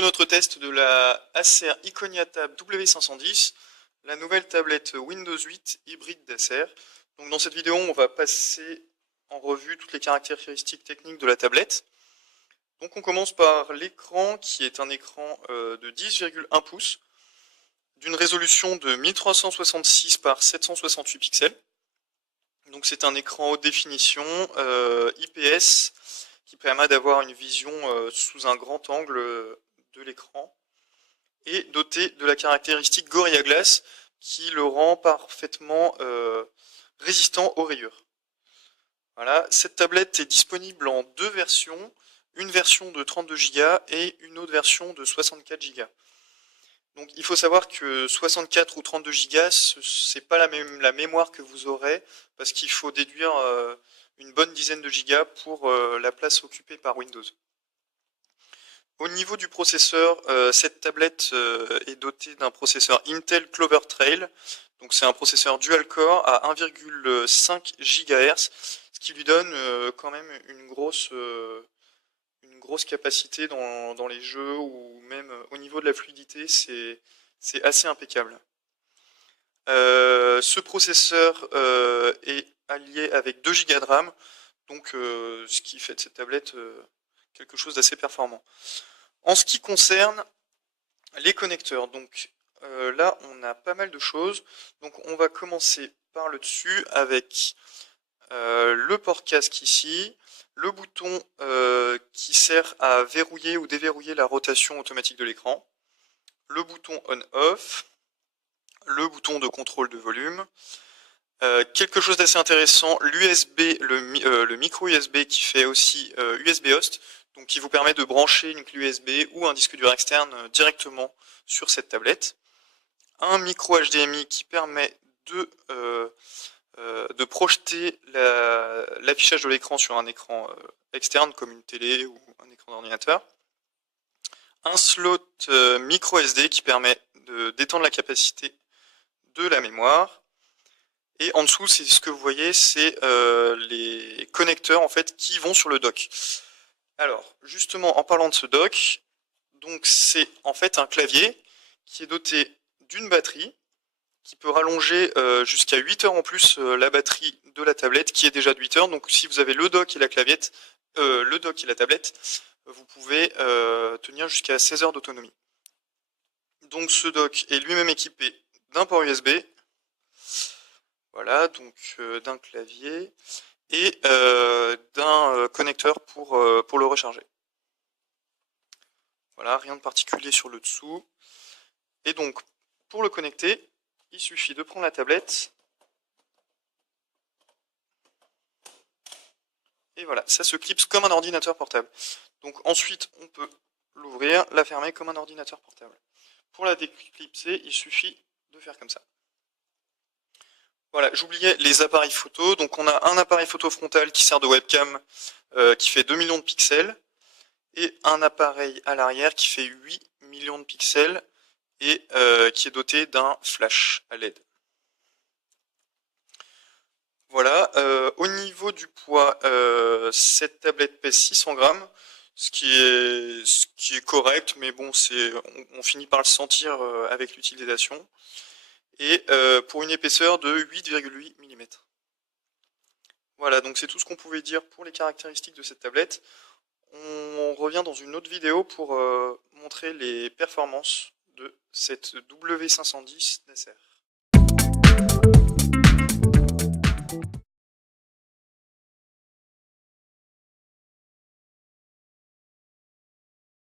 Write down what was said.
de notre test de la Acer Iconia Tab W510, la nouvelle tablette Windows 8 hybride d'Acer. Donc dans cette vidéo, on va passer en revue toutes les caractéristiques techniques de la tablette. Donc on commence par l'écran qui est un écran de 10,1 pouces d'une résolution de 1366 par 768 pixels. Donc c'est un écran haute définition IPS qui permet d'avoir une vision sous un grand angle de l'écran et doté de la caractéristique Gorilla Glass qui le rend parfaitement résistant aux rayures. Voilà, cette tablette est disponible en deux versions, une version de 32 Go et une autre version de 64 Go. Donc il faut savoir que 64 ou 32 Go, c'est pas la mémoire que vous aurez, parce qu'il faut déduire une bonne dizaine de gigas pour la place occupée par Windows. Au niveau du processeur, cette tablette est dotée d'un processeur Intel Clover Trail. Donc c'est un processeur dual-core à 1,5 GHz, ce qui lui donne quand même une grosse capacité dans les jeux, ou même au niveau de la fluidité, c'est assez impeccable. Ce processeur est allié avec 2 Go de RAM, donc ce qui fait de cette tablette quelque chose d'assez performant. En ce qui concerne les connecteurs, donc là on a pas mal de choses. Donc on va commencer par le dessus avec le port casque ici, le bouton qui sert à verrouiller ou déverrouiller la rotation automatique de l'écran, le bouton on-off, le bouton de contrôle de volume, quelque chose d'assez intéressant, l'USB, le micro USB qui fait aussi USB host, donc qui vous permet de brancher une clé USB ou un disque dur externe directement sur cette tablette, un micro HDMI qui permet de projeter l'affichage de l'écran sur un écran externe comme une télé ou un écran d'ordinateur, un slot micro SD qui permet d'étendre la capacité de la mémoire, et en dessous, c'est ce que vous voyez, c'est les connecteurs en fait qui vont sur le dock. Alors justement, en parlant de ce dock, donc c'est en fait un clavier qui est doté d'une batterie qui peut rallonger jusqu'à 8 heures en plus la batterie de la tablette qui est déjà de 8 heures. Donc si vous avez le dock et la claviette, le dock et la tablette, vous pouvez tenir jusqu'à 16 heures d'autonomie. Donc ce dock est lui-même équipé d'un port USB, voilà, donc d'un clavier et d'un connecteur pour le recharger. Voilà, rien de particulier sur le dessous. Et donc pour le connecter, il suffit de prendre la tablette. Et voilà, ça se clipse comme un ordinateur portable. Donc ensuite, on peut l'ouvrir, la fermer comme un ordinateur portable. Pour la déclipser, il suffit de faire comme ça. Voilà, j'oubliais les appareils photo. Donc on a un appareil photo frontal qui sert de webcam qui fait 2 millions de pixels et un appareil à l'arrière qui fait 8 millions de pixels et qui est doté d'un flash à LED. Voilà, au niveau du poids, cette tablette pèse 600 grammes, ce qui est correct, mais bon, on finit par le sentir avec l'utilisation. Et pour une épaisseur de 8,8 mm. Voilà, donc c'est tout ce qu'on pouvait dire pour les caractéristiques de cette tablette. On revient dans une autre vidéo pour montrer les performances de cette W510 d'Acer.